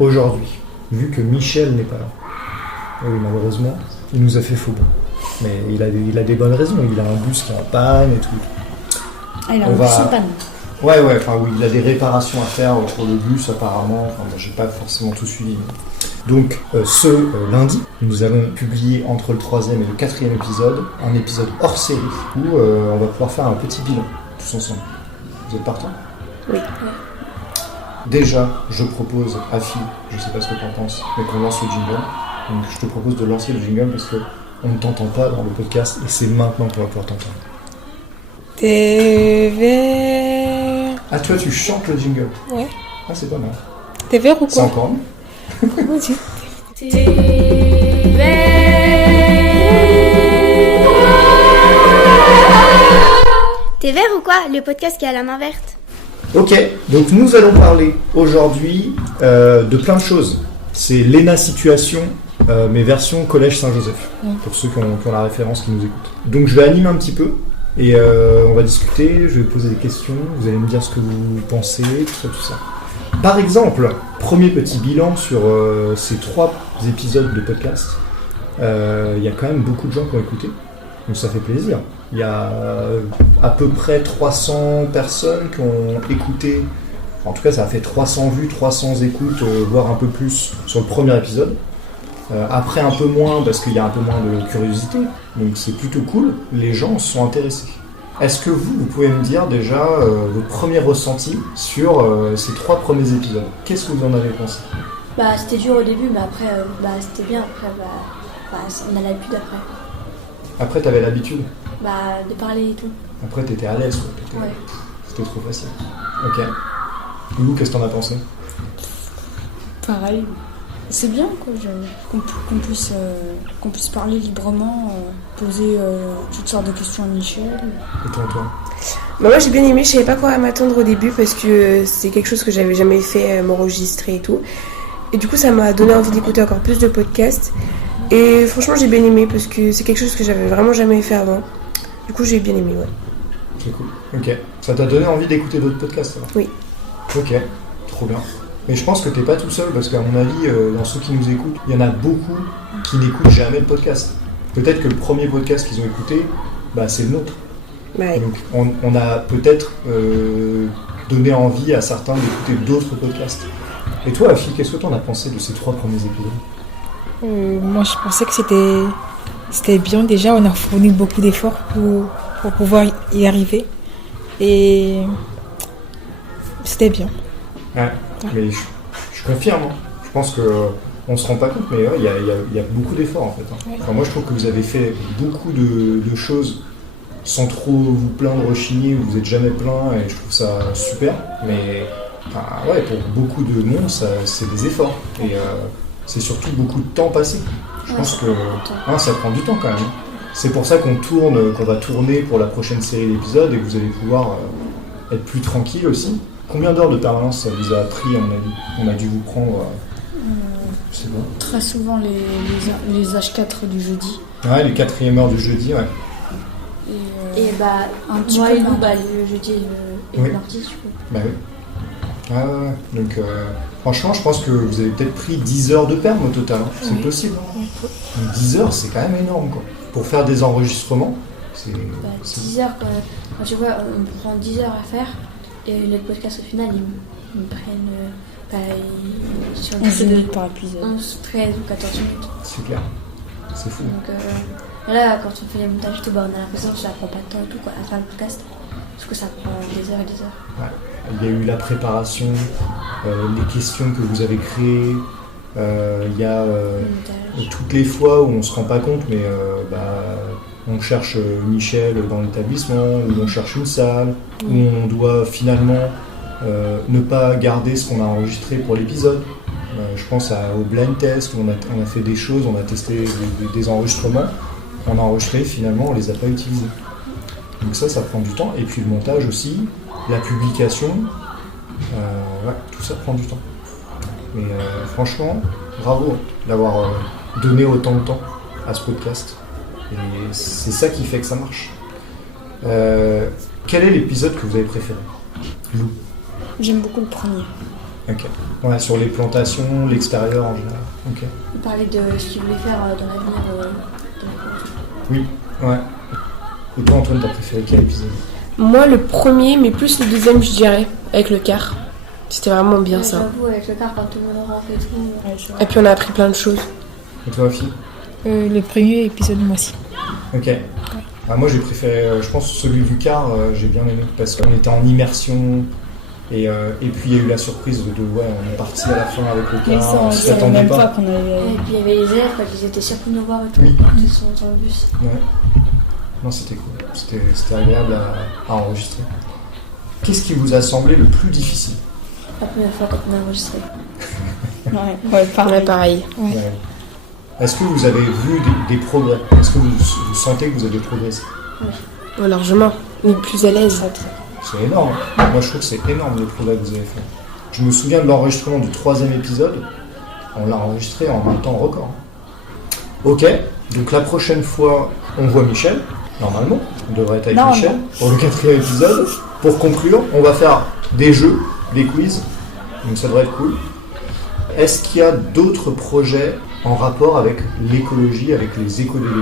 aujourd'hui, vu que Michel n'est pas là, oui, malheureusement, il nous a fait faux bon. Mais il a des bonnes raisons. Il a un bus qui est en panne et tout. Ah, il a un bus en panne. Ouais, enfin oui, il a des réparations à faire pour le bus apparemment. Enfin, moi, j'ai pas forcément tout suivi. Donc, ce lundi, nous allons publier entre le 3e et le 4e épisode, un épisode hors série où on va pouvoir faire un petit bilan tous ensemble. Vous êtes partants ? Oui. Déjà, je propose à Phil, je sais pas ce que t'en penses, mais qu'on lance le jingle. Donc, je te propose de lancer le jingle parce que on ne t'entend pas dans le podcast et c'est maintenant qu'on va pouvoir t'entendre. T'es vert. Ah, toi, tu chantes le jingle ? Ouais. Ah, c'est pas mal. T'es vert ou quoi ? C'est encore mieux. Comment dire ? T'es vert. T'es vert ou quoi ? Le podcast qui a la main verte. Ok, donc nous allons parler aujourd'hui de plein de choses. C'est Léna Situation, mais version Collège Saint-Joseph, pour ceux qui ont la référence, qui nous écoutent. Donc je vais animer un petit peu, et on va discuter, je vais vous poser des questions, vous allez me dire ce que vous pensez, tout ça. Par exemple, premier petit bilan sur ces 3 épisodes de podcast. Il y a quand même beaucoup de gens qui ont écouté, donc ça fait plaisir. Il y a à peu près 300 personnes qui ont écouté, en tout cas ça a fait 300 vues, 300 écoutes, voire un peu plus sur le premier épisode. Après un peu moins parce qu'il y a un peu moins de curiosité, donc c'est plutôt cool, les gens se sont intéressés. Est-ce que vous pouvez me dire déjà votre premier ressenti sur ces 3 premiers épisodes ? Qu'est-ce que vous en avez pensé ? Bah c'était dur au début, mais après c'était bien. Après on a l'habitude après. Après t'avais l'habitude ? De parler et tout. Après t'étais à l'aise quoi. Ouais. C'était trop facile. Ok. Lou, qu'est-ce que t'en as pensé ? Pareil. C'est bien quoi, qu'on puisse parler librement, poser toutes sortes de questions à Michel. Et toi, Antoine ? Bah moi j'ai bien aimé, je savais pas quoi m'attendre au début parce que c'est quelque chose que j'avais jamais fait, m'enregistrer et tout. Et du coup ça m'a donné envie d'écouter encore plus de podcasts. Et franchement j'ai bien aimé parce que c'est quelque chose que j'avais vraiment jamais fait avant. Du coup j'ai bien aimé, ouais. C'est cool. Ok. Ça t'a donné envie d'écouter d'autres podcasts alors ? Oui. Ok. Trop bien. Mais je pense que t'es pas tout seul parce qu'à mon avis, dans ceux qui nous écoutent, il y en a beaucoup qui n'écoutent jamais de podcast. Peut-être que le premier podcast qu'ils ont écouté, c'est le nôtre. Ouais. Donc on a peut-être donné envie à certains d'écouter d'autres podcasts. Et toi, Afi, qu'est-ce que t'en as pensé de ces 3 premiers épisodes ? Moi je pensais que c'était bien. Déjà on a fourni beaucoup d'efforts pour pouvoir y arriver. Et c'était bien. Ouais. Mais je confirme. Je pense qu'on se rend pas compte, mais il y a beaucoup d'efforts en fait. Enfin, moi je trouve que vous avez fait beaucoup de choses sans trop vous plaindre, rechigner, vous n'êtes jamais plaint et je trouve ça super. Mais pour beaucoup de monde, c'est des efforts. Et c'est surtout beaucoup de temps passé. Je pense que ça prend du temps quand même. C'est pour ça qu'on va tourner pour la prochaine série d'épisodes et que vous allez pouvoir être plus tranquille aussi. Combien d'heures de permanence ça vous a pris, à mon avis ? On a dû vous prendre... c'est bon. Très souvent les H4 du jeudi. Ouais, les 4e heures du jeudi, ouais. Et un petit moi peu et Lou, moins. le jeudi et le mardi, je peux. Bah oui. Ouais. Donc, franchement, je pense que vous avez peut-être pris 10 heures de perm au total. Hein. C'est possible. Donc, 10 heures, c'est quand même énorme, quoi. Pour faire des enregistrements, c'est... 10 heures, quoi. Quand tu vois, on prend 10 heures à faire. Et le podcast, au final, ils prennent sur 11 minutes par épisode. 11, 13 ou 14 minutes. C'est clair. C'est fou. Donc là, quand on fait les montages, tout, on a l'impression que ça prend pas de temps et tout, quoi, à faire le podcast. Parce que ça prend des heures et des heures. Ouais. Il y a eu la préparation, les questions que vous avez créées. Il y a toutes les fois où on se rend pas compte, mais on cherche Michel dans l'établissement, où on cherche une salle, où on doit finalement ne pas garder ce qu'on a enregistré pour l'épisode. Je pense au blind test, où on a fait des choses, on a testé des enregistrements, on a enregistré, finalement on les a pas utilisés. Donc ça prend du temps. Et puis le montage aussi, la publication, tout ça prend du temps. Mais franchement, bravo d'avoir donné autant de temps à ce podcast. Et c'est ça qui fait que ça marche. Quel est l'épisode que vous avez préféré ? Lou ? J'aime beaucoup le premier. Ok. Ouais, sur les plantations, l'extérieur en général. Ok. Il parlait de ce qu'il voulait faire dans l'avenir de la Oui, ouais. Et toi, Antoine, t'as préféré quel épisode? Moi, le premier, mais plus le deuxième, je dirais, avec le car. C'était vraiment bien ça. J'avoue, avec le car, quand tout le monde rentre et tout. Et puis on a appris plein de choses. Et toi, fille? Le premier épisode, moi aussi. Ok. Ah, moi, j'ai préféré, je pense, celui du car, j'ai bien aimé, parce qu'on était en immersion, et puis il y a eu la surprise de ouais, on est parti à la fin avec le Mais car, ça, on on s'y savait attendait même pas. pas qu'on avait... Et puis il y avait les élèves, quand ils étaient surpris de nous voir et tout. Oui. Quand ils sont dans le bus. Ouais. Non, c'était cool. C'était agréable à enregistrer. Qu'est-ce qui vous a semblé le plus difficile? La première fois quand on a enregistré. Ouais, pareil. Ouais, pareil. Ouais. Ouais. Est-ce que vous avez vu des progrès? Est-ce que vous sentez que vous avez progressé? Ouais, largement. On est plus à l'aise. C'est énorme. Moi, je trouve que c'est énorme les progrès que vous avez fait. Je me souviens de l'enregistrement du 3e épisode. On l'a enregistré en un temps record. Ok, donc la prochaine fois, on voit Michel. Normalement, on devrait être avec Non, Michel non. pour le 4e épisode. Pour conclure, on va faire des jeux, des quiz. Donc ça devrait être cool. Est-ce qu'il y a d'autres projets en rapport avec l'écologie, avec les éco-délégués?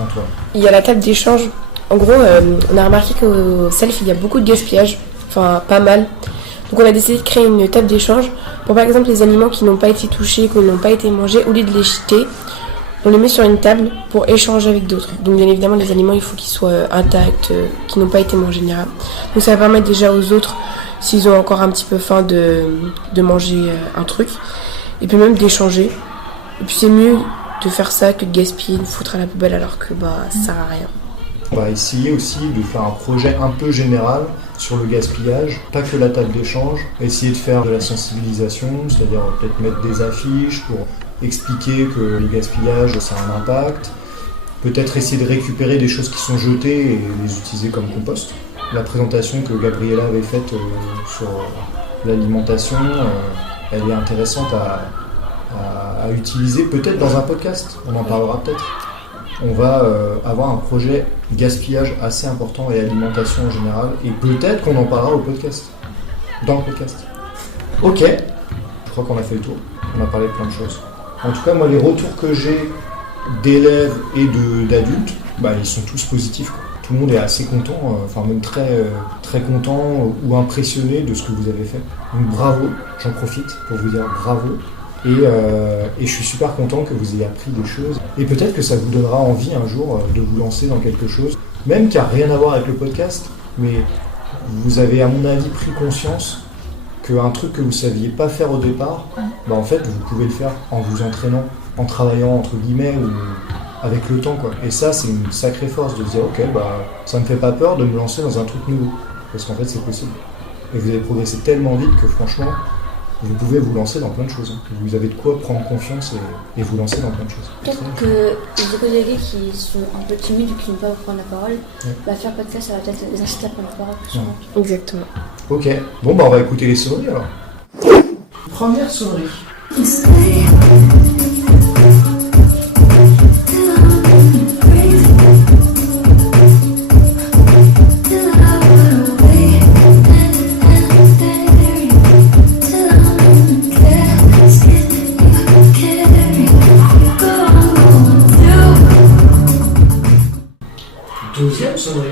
Antoine. Il y a la table d'échange. En gros, on a remarqué qu'au self, il y a beaucoup de gaspillage. Enfin, pas mal. Donc on a décidé de créer une table d'échange pour par exemple les aliments qui n'ont pas été touchés, qui n'ont pas été mangés, au lieu de les jeter, on les met sur une table pour échanger avec d'autres. Donc bien évidemment les aliments il faut qu'ils soient intacts, qui n'ont pas été mangés ni rien. Donc ça va permettre déjà aux autres, s'ils ont encore un petit peu faim, de manger un truc. Et puis même d'échanger. Et puis c'est mieux de faire ça que de gaspiller, de foutre à la poubelle alors que ça sert à rien. On va essayer aussi de faire un projet un peu général sur le gaspillage, pas que la table d'échange, essayer de faire de la sensibilisation, c'est-à-dire peut-être mettre des affiches pour expliquer que le gaspillage ça a un impact, peut-être essayer de récupérer des choses qui sont jetées et les utiliser comme compost. La présentation que Gabriella avait faite sur l'alimentation, elle est intéressante à utiliser peut-être dans un podcast, on en parlera peut-être. On va avoir un projet gaspillage assez important et alimentation en général, et peut-être qu'on en parlera au podcast, dans le podcast. Ok, je crois qu'on a fait le tour, on a parlé de plein de choses. En tout cas, moi, les retours que j'ai d'élèves et d'adultes, ils sont tous positifs, quoi. Tout le monde est assez content, enfin même très content ou impressionné de ce que vous avez fait. Donc bravo, j'en profite pour vous dire bravo. Et je suis super content que vous ayez appris des choses. Et peut-être que ça vous donnera envie un jour de vous lancer dans quelque chose, même qui n'a rien à voir avec le podcast, mais vous avez à mon avis pris conscience qu'un truc que vous ne saviez pas faire au départ, en fait vous pouvez le faire en vous entraînant, en travaillant entre guillemets ou avec le temps, quoi. Et ça c'est une sacrée force de se dire ok, ça me fait pas peur de me lancer dans un truc nouveau, parce qu'en fait c'est possible. Et vous avez progressé tellement vite que franchement vous pouvez vous lancer dans plein de choses. Vous avez de quoi prendre confiance et vous lancer dans plein de choses. Peut-être que les éco-délégués qui sont un peu timides ou qui ne peuvent pas prendre la parole, faire podcast, ça va peut-être les inciter à prendre la parole plus souvent. Exactement. Ok, bon on va écouter les sonneries alors. Première sonnerie. Deuxième sonnerie.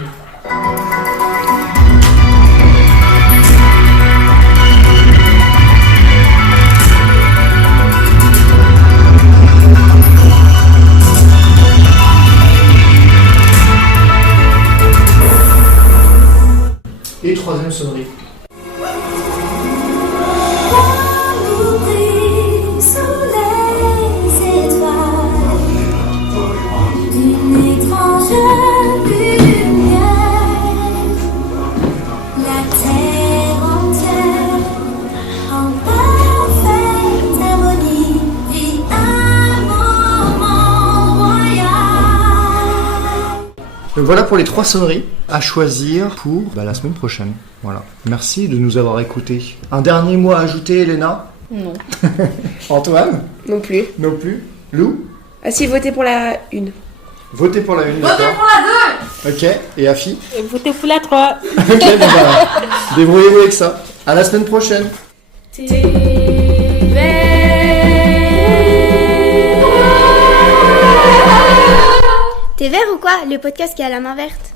Et troisième sonnerie. Donc voilà pour les 3 sonneries à choisir pour la semaine prochaine. Voilà. Merci de nous avoir écoutés. Un dernier mot à ajouter, Elena? Non. Non Antoine? plus. Non plus. Lou? Ah si, votez pour la 1. Votez pour la 1, d'accord. Votez pour la 2! Ok. Et Afi? Et votez pour la 3. Ok, débrouillez-vous avec ça. À la semaine prochaine. T'es vert ou quoi? Le podcast qui a la main verte.